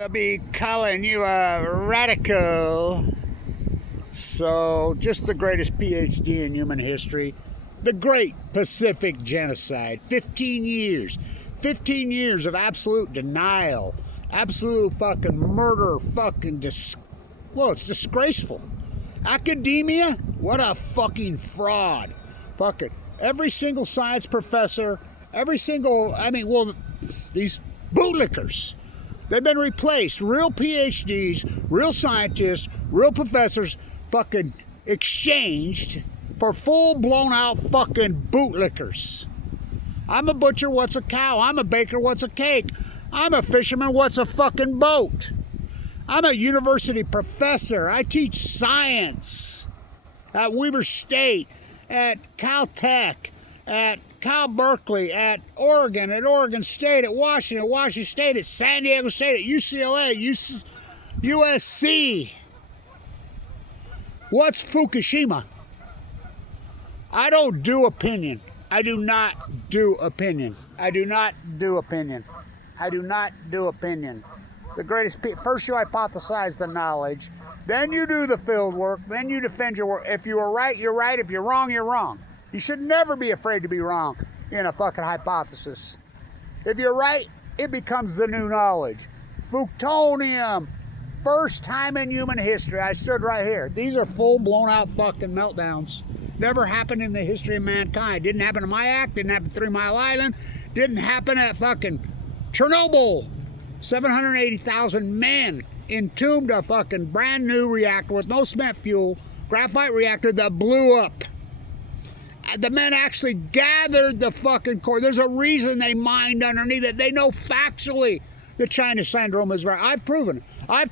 I'll be calling you a radical. So, just the greatest PhD in human history. The Great Pacific Genocide. 15 years. 15 years of absolute denial. Absolute fucking murder. Well, it's disgraceful. Academia? What a fucking fraud. Fucking every single science professor, these bootlickers. They've been replaced. Real PhDs, real scientists, real professors fucking exchanged for full blown out fucking bootlickers. I'm a butcher, what's a cow? I'm a baker, what's a cake? I'm a fisherman, what's a fucking boat? I'm a university professor. I teach science at Weber State, at Caltech, at Cal Berkeley, at Oregon State, at Washington State, at San Diego State, at UCLA, USC. What's Fukushima? I don't do opinion. I do not do opinion. I do not do opinion. I do not do opinion. The greatest, first you hypothesize the knowledge, then you do the field work, then you defend your work. If you are right, you're right. If you're wrong, you're wrong. You should never be afraid to be wrong in a fucking hypothesis. If you're right, it becomes the new knowledge. Plutonium. First time in human history. I stood right here. These are full blown out fucking meltdowns. Never happened in the history of mankind. Didn't happen in my act. Didn't happen at 3 Mile Island. Didn't happen at fucking Chernobyl. 780,000 men entombed a fucking brand new reactor with no spent fuel, graphite reactor that blew up. The men actually gathered the fucking core. There's a reason they mined underneath it. They know factually the China syndrome is right. I've proven it. Well,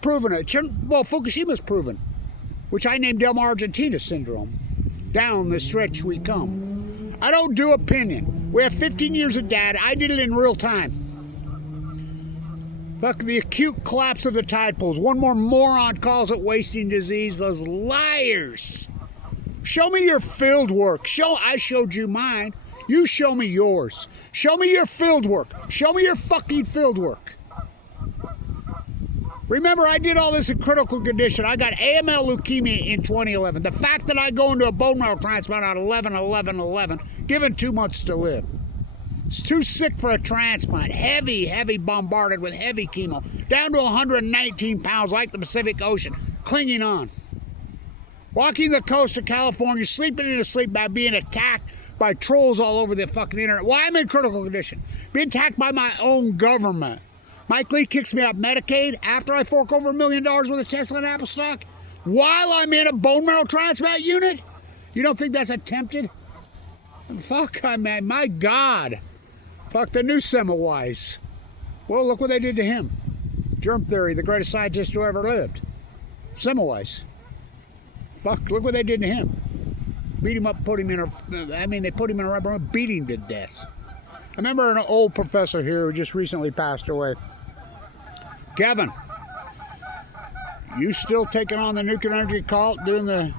Fukushima's proven, which I named Delma Argentina syndrome. Down the stretch we come. I don't do opinion. We have 15 years of data. I did it in real time. Fuck the acute collapse of the tide pools. One more moron calls it wasting disease. Those liars. Show me your field work. I showed you mine. You show me yours. Show me your field work. Show me your fucking field work. Remember, I did all this in critical condition. I got AML leukemia in 2011. The fact that I go into a bone marrow transplant on 11/11/11, given 2 months to live. It's too sick for a transplant. Heavy bombarded with heavy chemo. Down to 119 pounds like the Pacific Ocean. Clinging on. Walking the coast of California, sleeping in a sleep bag, being attacked by trolls all over the fucking internet. Why I'm in critical condition? Being attacked by my own government. Mike Lee kicks me off Medicaid after I fork over $1 million worth of Tesla and Apple stock while I'm in a bone marrow transplant unit? You don't think that's attempted? Fuck, man, my God. Fuck the new Semmelweis. Well, look what they did to him. Germ theory, the greatest scientist who ever lived. Semmelweis. Fuck, look what they did to him. Beat him up, they put him in a rubber room, beat him to death. I remember an old professor here who just recently passed away. Kevin, you still taking on the nuclear energy cult, doing the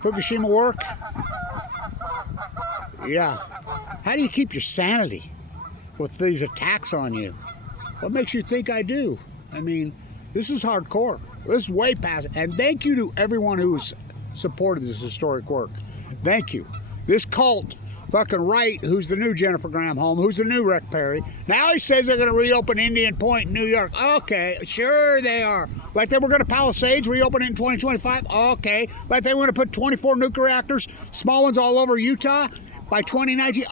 Fukushima work? Yeah. How do you keep your sanity with these attacks on you? What makes you think I do? I mean, this is hardcore. This is way past it. And thank you to everyone who's supported this historic work. Thank you. This cult, fucking right, who's the new Jennifer Graham Home, who's the new Rick Perry. Now he says they're going to reopen Indian Point in New York. Okay, sure they are. Like they were going to Palisades, reopen it in 2025. Okay. Like they were going to put 24 nuclear reactors, small ones all over Utah by 2019.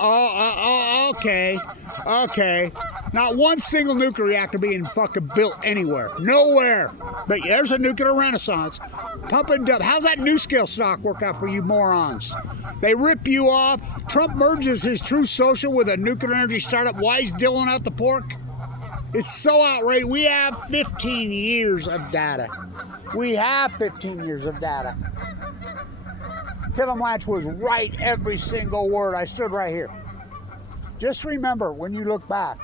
Okay. Not one single nuclear reactor being fucking built anywhere. Nowhere. But there's a nuclear renaissance. Pump and dump. How's that new scale stock work out for you morons? They rip you off. Trump merges his True Social with a nuclear energy startup. Why is Dylan out the pork? It's so outrageous. We have 15 years of data. Kevin Blanch was right every single word. I stood right here. Just remember when you look back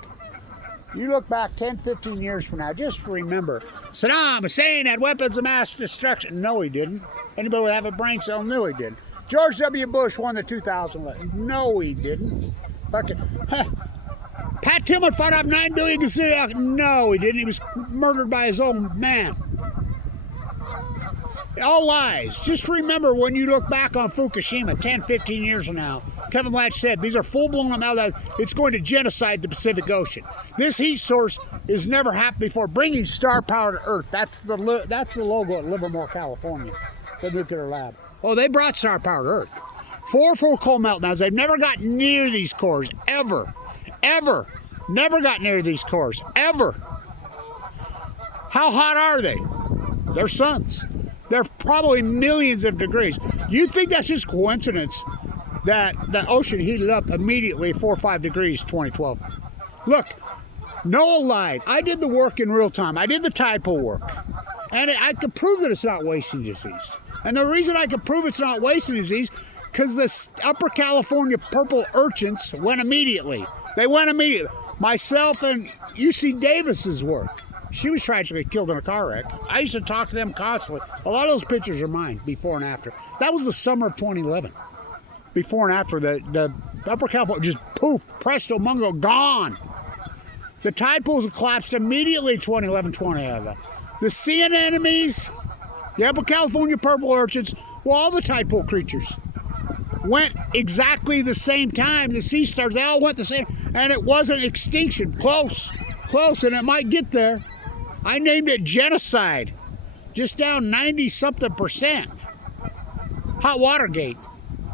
10, 15 years from now, just remember Saddam Hussein had weapons of mass destruction. No, he didn't. Anybody with a brain cell knew he did. George W. Bush won the 2011. No, he didn't. Fucking, Pat Tillman fought off 9 billion gazillion. No, he didn't. He was murdered by his own man. All lies. Just remember when you look back on Fukushima 10, 15 years from now, Kevin Blanch said these are full-blown meltdowns. It's going to genocide the Pacific Ocean. This heat source has never happened before. Bringing star power to Earth. That's the logo at Livermore, California, the nuclear lab. Oh, they brought star power to Earth. 4 full cold meltdowns. They've never got near these cores ever, ever. Never got near these cores ever. How hot are they? They're suns. They're probably millions of degrees. You think that's just coincidence that the ocean heated up immediately 4 or 5 degrees 2012? Look, Noah lied. I did the work in real time. I did the tide pool work. And I could prove that it's not wasting disease. And the reason I could prove it's not wasting disease, because the Upper California purple urchins went immediately. They went immediately. Myself and UC Davis's work. She was tragically killed in a car wreck. I used to talk to them constantly. A lot of those pictures are mine, before and after. That was the summer of 2011. Before and after, the Upper California, just poof, presto, mungo, gone. The tide pools have collapsed immediately 2011, 2011. The sea anemones, the Upper California purple urchins, well, all the tide pool creatures went exactly the same time. The sea stars, they all went the same, and it wasn't extinction. Close, and it might get there. I named it genocide, just down 90-something%. Hot water gate.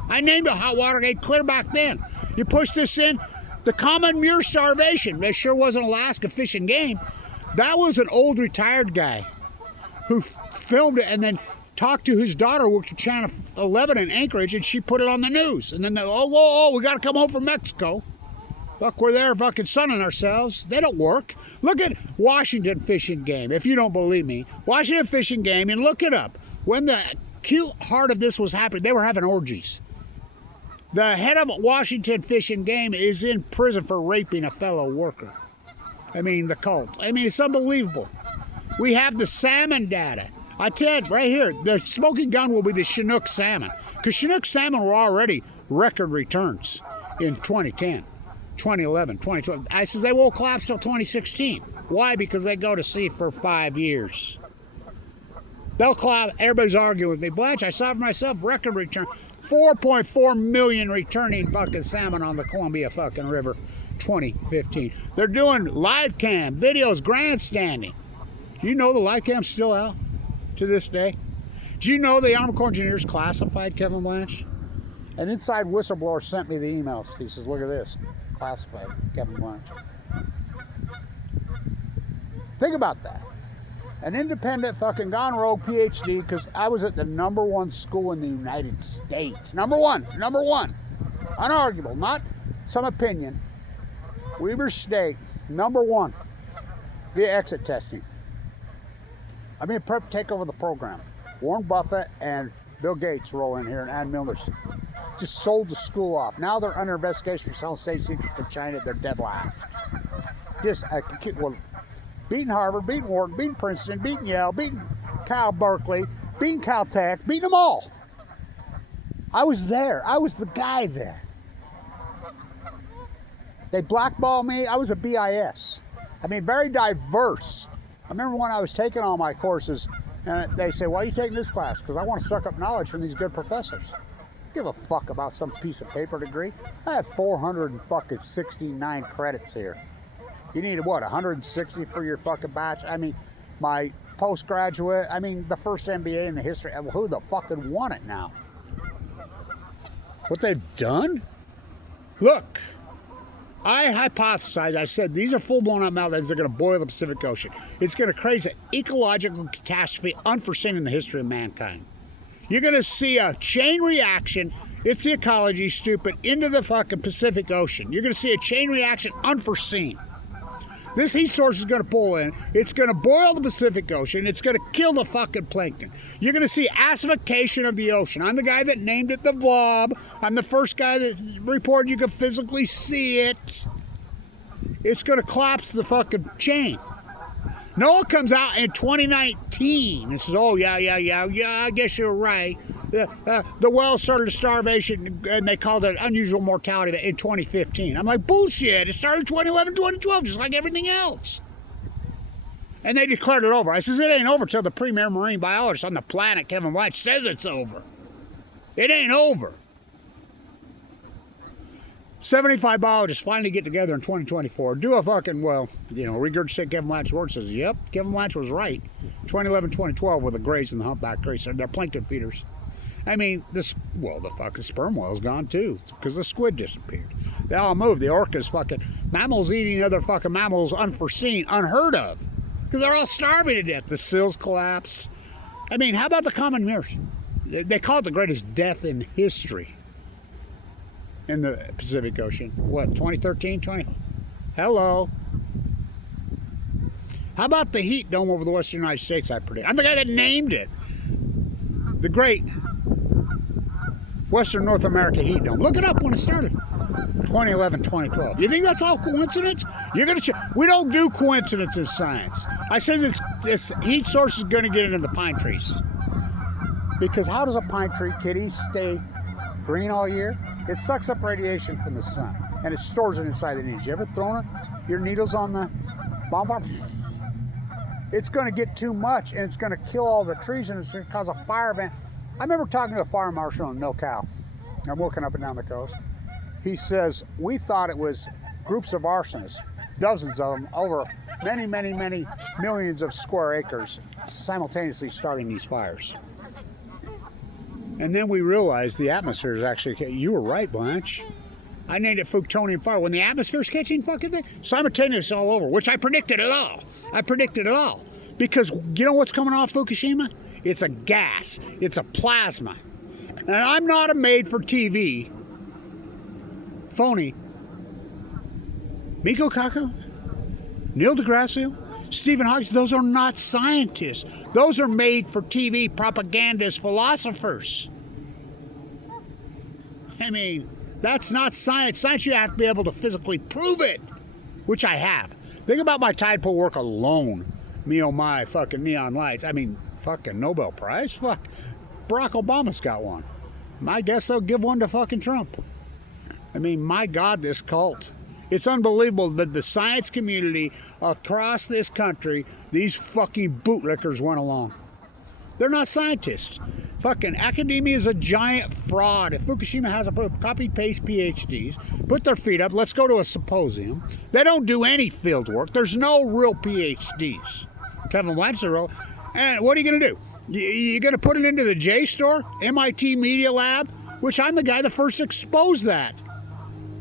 I named it hot water gate clear back then. You push this in, the common mule starvation. It sure wasn't Alaska Fish and Game. That was an old retired guy who filmed it and then talked to his daughter who worked at Channel 11 in Anchorage, and she put it on the news. And then they, we got to come home from Mexico. Look, we're there fucking sunning ourselves. They don't work. Look at Washington Fish and Game. If you don't believe me, Washington Fish and Game, and look it up. When the acute heart of this was happening, they were having orgies. The head of Washington Fish and Game is in prison for raping a fellow worker. I mean, the cult. I mean, it's unbelievable. We have the salmon data. I tell you, right here, the smoking gun will be the Chinook salmon. Because Chinook salmon were already record returns in 2010. 2011, 2012. I says they won't collapse till 2016. Why? Because they go to sea for 5 years. They'll collapse. Everybody's arguing with me. Blanch, I saw for myself record return. 4.4 million returning fucking salmon on the Columbia fucking River 2015. They're doing live cam videos, grandstanding. Do you know the live cam's still out to this day? Do you know the Army Corps Engineers classified Kevin Blanch? An inside whistleblower sent me the emails. He says, look at this. Classified Kevin Blanch. Think about that. An independent fucking gone rogue PhD, because I was at the #1 school in the United States. Number one. Unarguable, not some opinion. Weber State, #1 via exit testing. I mean, prep take over the program. Warren Buffett and Bill Gates roll in here, and Ann Milner just sold the school off. Now they're under investigation for selling state secrets to China. They're dead last. Beating Harvard, beating Wharton, beating Princeton, beating Yale, beating Cal Berkeley, beating Caltech, beating them all. I was there. I was the guy there. They blackballed me. I was a BIS. I mean, very diverse. I remember when I was taking all my courses, and they say, why are you taking this class? Because I want to suck up knowledge from these good professors. Give a fuck about some piece of paper degree. I have 469 credits here. You need what, 160 for your fucking batch? I mean, my postgraduate, I mean, the first MBA in the history. Who the fuck would want it now? What they've done? Look, I hypothesized, I said, these are full-blown up meltdowns. They're going to boil the Pacific Ocean. It's going to create an ecological catastrophe unforeseen in the history of mankind. You're going to see a chain reaction. It's the ecology, stupid, into the fucking Pacific Ocean. You're going to see a chain reaction unforeseen. This heat source is going to pull in. It's going to boil the Pacific Ocean. It's going to kill the fucking plankton. You're going to see acidification of the ocean. I'm the guy that named it the blob. I'm the first guy that reported you could physically see it. It's going to collapse the fucking chain. Noah comes out in 2019 and says, oh, yeah, I guess you're right. The whales started starvation, and they called it unusual mortality in 2015. I'm like, bullshit. It started 2011, 2012, just like everything else. And they declared it over. I says, it ain't over till the premier marine biologist on the planet, Kevin Blanch, says it's over. It ain't over. 75 biologists finally get together in 2024, do a fucking, well, regurgitate Kevin Blanch's words, says, yep, Kevin Blanch was right. 2011, 2012 with the grays and the humpback grays. They're plankton feeders. I mean, the fucking sperm whale's gone too, because the squid disappeared. They all moved. The orcas, fucking mammals eating other fucking mammals, unforeseen, unheard of, because they're all starving to death. The seals collapsed. I mean, how about the common meres? They call it the greatest death in history in the Pacific Ocean. What, 2013, 20? Hello. How about the heat dome over the western United States, I predict? I'm the guy that named it. The great Western North America heat dome. Look it up when it started. 2011, 2012. You think that's all coincidence? We don't do coincidence in science. I say this heat source is going to get into the pine trees. Because how does a pine tree, kitty, stay green all year? It sucks up radiation from the sun, and it stores it inside the needles. You ever thrown your needles on the bonfire? It's going to get too much, and it's going to kill all the trees, and it's going to cause a fire event. I remember talking to a fire marshal in NoCal. I'm working up and down the coast. He says, we thought it was groups of arsonists, dozens of them, over many, many, many millions of square acres, simultaneously starting these fires. And then we realized the atmosphere is actually, you were right, Blanch. I named it Fukushima fire. When the atmosphere's catching fucking thing, simultaneous all over, which I predicted it all. Because you know what's coming off Fukushima? It's a gas. It's a plasma. And I'm not a made-for-TV phony. Miko Kaku, Neil deGrasse, Stephen Hawking, those are not scientists. Those are made-for-TV propagandist philosophers. I mean, that's not science. Science, you have to be able to physically prove it, which I have. Think about my tide pool work alone. Me, oh my, fucking neon lights. I mean, fucking Nobel Prize? Fuck. Barack Obama's got one. My guess they'll give one to fucking Trump. I mean, my God, this cult. It's unbelievable that the science community across this country, these fucking bootlickers went along. They're not scientists. Fucking academia is a giant fraud. If Fukushima has a copy-paste PhDs, put their feet up, let's go to a symposium. They don't do any field work. There's no real PhDs. Kevin Blanch, and what are you going to do? You're going to put it into the JSTOR, MIT Media Lab, which I'm the guy that first exposed that.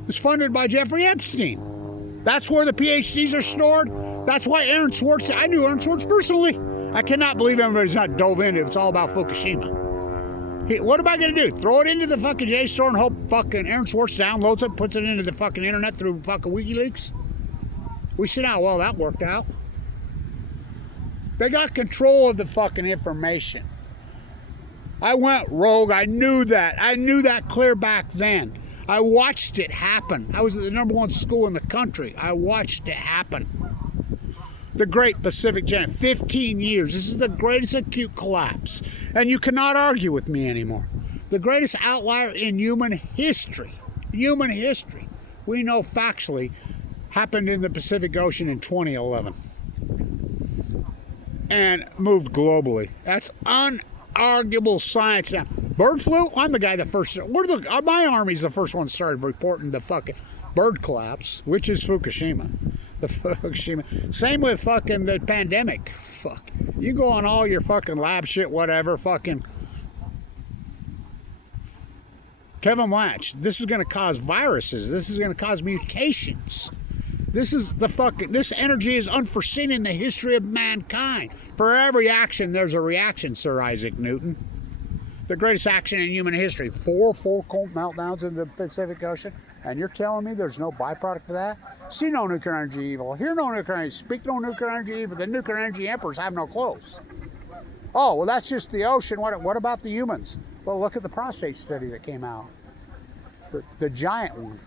It's funded by Jeffrey Epstein. That's where the PhDs are stored. That's why Aaron Swartz, I knew Aaron Swartz personally. I cannot believe everybody's not dove into it. It's all about Fukushima. What am I going to do? Throw it into the fucking JSTOR and hope fucking Aaron Swartz downloads it, puts it into the fucking internet through fucking WikiLeaks? We see how well that worked out. They got control of the fucking information. I went rogue. I knew that. I knew that clear back then. I watched it happen. I was at the #1 school in the country. I watched it happen. The Great Pacific Genocide, 15 years. This is the greatest acute collapse. And you cannot argue with me anymore. The greatest outlier in human history. Human history. We know factually happened in the Pacific Ocean in 2011. And moved globally. That's unarguable science now. Bird flu, I'm the guy that first, my army's the first one started reporting the fucking bird collapse, which is Fukushima. The Fukushima. Same with fucking the pandemic. Fuck. You go on all your fucking lab shit, whatever, fucking. Kevin Blanch, this is going to cause viruses. This is going to cause mutations. This energy is unforeseen in the history of mankind. For every action, there's a reaction, Sir Isaac Newton. The greatest action in human history. 4 full cold meltdowns in the Pacific Ocean. And you're telling me there's no byproduct for that? See no nuclear energy evil. Hear no nuclear energy. Speak no nuclear energy evil. The nuclear energy emperors have no clothes. Oh, well, that's just the ocean. What about the humans? Well, look at the prostate study that came out. The giant one.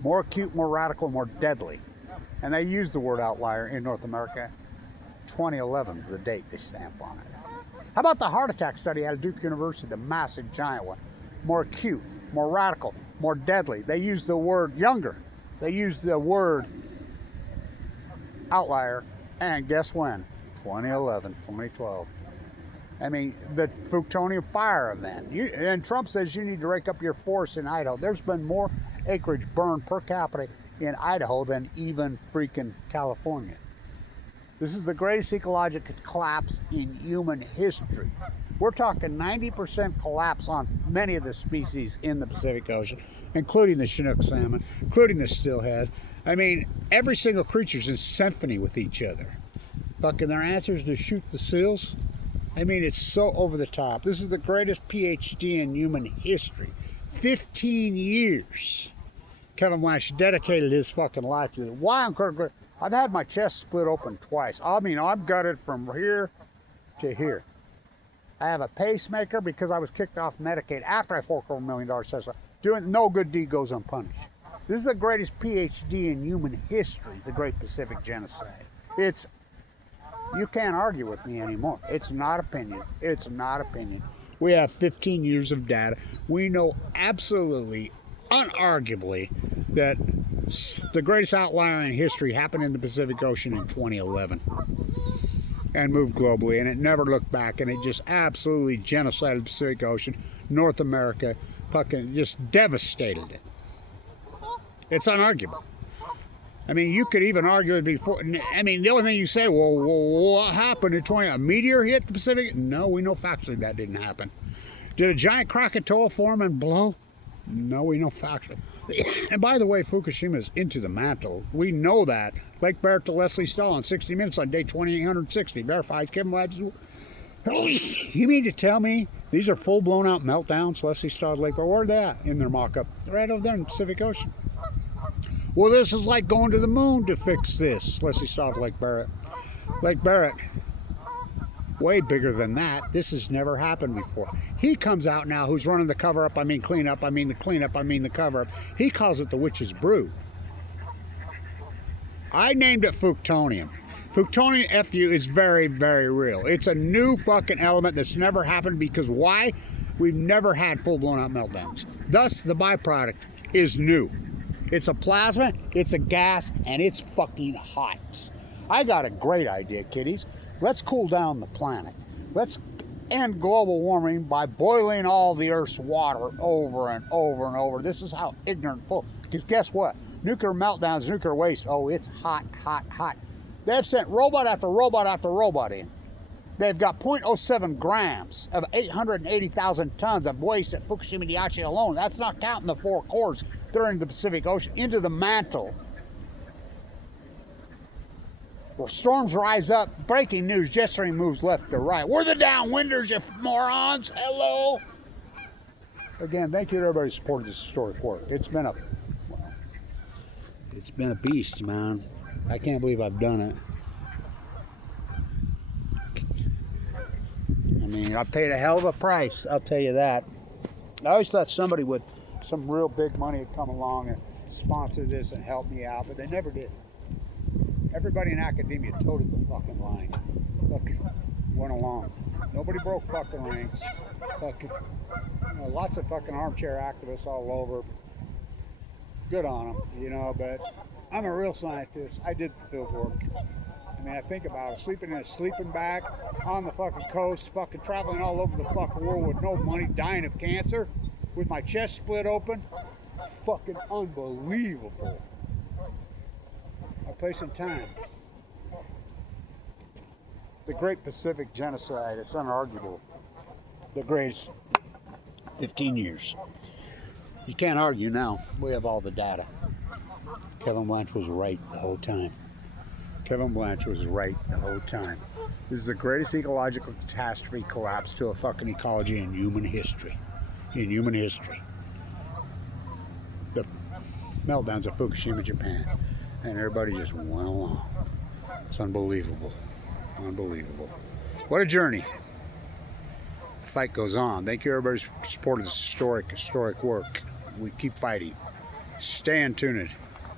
More acute, more radical, more deadly. And they use the word outlier in North America. 2011 is the date they stamp on it. How about the heart attack study out of Duke University, the massive giant one? More acute, more radical, more deadly. They use the word younger. They use the word outlier. And guess when? 2011, 2012. I mean, the Fukushima fire event. And Trump says you need to rake up your forest in Idaho. There's been more acreage burned per capita in Idaho than even freaking California. This is the greatest ecological collapse in human history. We're talking 90% collapse on many of the species in the Pacific Ocean, including the Chinook salmon, including the steelhead. I mean, every single creature's in symphony with each other. Fucking their answers to shoot the seals. I mean, it's so over the top. This is the greatest PhD in human history. 15 years. Kevin Blanch dedicated his fucking life to it. Why I'm critical? I've had my chest split open twice. I mean, I've gutted from here to here. I have a pacemaker because I was kicked off Medicaid after I forked over $1 million Tesla. Doing no good deed goes unpunished. This is the greatest PhD in human history, the Great Pacific Genocide. You can't argue with me anymore. It's not opinion. It's not opinion. We have 15 years of data. We know absolutely, unarguably, that the greatest outlier in history happened in the Pacific Ocean in 2011 and moved globally, and it never looked back, and it just absolutely genocided the Pacific Ocean, North America, fucking just devastated it. It's unarguable. I mean, you could even argue it before. I mean, the only thing you say, well, what happened in 20? A meteor hit the Pacific? No, we know factually that didn't happen. Did a giant Krakatoa form and blow? No, we know factually. And by the way, Fukushima is into the mantle. We know that. Lake Barrett to Leslie Stahl on 60 Minutes on day 2860. Verified. Kevin Blanch. You mean to tell me these are full-blown out meltdowns, Leslie Stahl, Lake Barrett? Where are they at in their mock-up? Right over there in the Pacific Ocean. Well, this is like going to the moon to fix this. Leslie Stahl, Lake Barrett. Lake Barrett, way bigger than that. This has never happened before. He comes out now, who's running the cover-up, I mean cleanup, I mean the cleanup, I mean the cover-up. He calls it the witch's brew. I named it Fuktonium. Fuktonium FU is very, very real. It's a new fucking element that's never happened because why? We've never had full-blown out meltdowns. Thus, the byproduct is new. It's a plasma, it's a gas, and it's fucking hot. I got a great idea, kiddies. Let's cool down the planet. Let's end global warming by boiling all the Earth's water over and over and over. This is how ignorant full. Because guess what? Nuclear meltdowns, nuclear waste, oh, it's hot, hot, hot. They've sent robot after robot after robot in. They've got 0.07 grams of 880,000 tons of waste at Fukushima Daiichi alone. That's not counting the 4 cores that are in the Pacific Ocean into the mantle. Well, storms rise up. Breaking news. Jet stream moves left to right. We're the downwinders, you morons. Hello. Again, thank you to everybody who supported this historic work. It's been a beast, man. I can't believe I've done it. I mean, I paid a hell of a price, I'll tell you that. I always thought somebody would, some real big money would come along and sponsor this and help me out, but they never did. Everybody in academia toted the fucking line. Look, went along. Nobody broke fucking ranks. Fucking, lots of fucking armchair activists all over. Good on them, you know, but I'm a real scientist. I did the field work. I mean, I think about it, sleeping in a sleeping bag on the fucking coast, fucking traveling all over the fucking world with no money, dying of cancer, with my chest split open. Fucking unbelievable. A place in time. The Great Pacific Genocide, it's unarguable. The greatest 15 years. You can't argue now. We have all the data. Kevin Blanch was right the whole time. Kevin Blanch was right the whole time. This is the greatest ecological catastrophe collapse to a fucking ecology in human history. In human history. The meltdowns of Fukushima, Japan. And everybody just went along. It's unbelievable. Unbelievable. What a journey. The fight goes on. Thank you everybody for supporting this historic work. We keep fighting. Stay in tuned.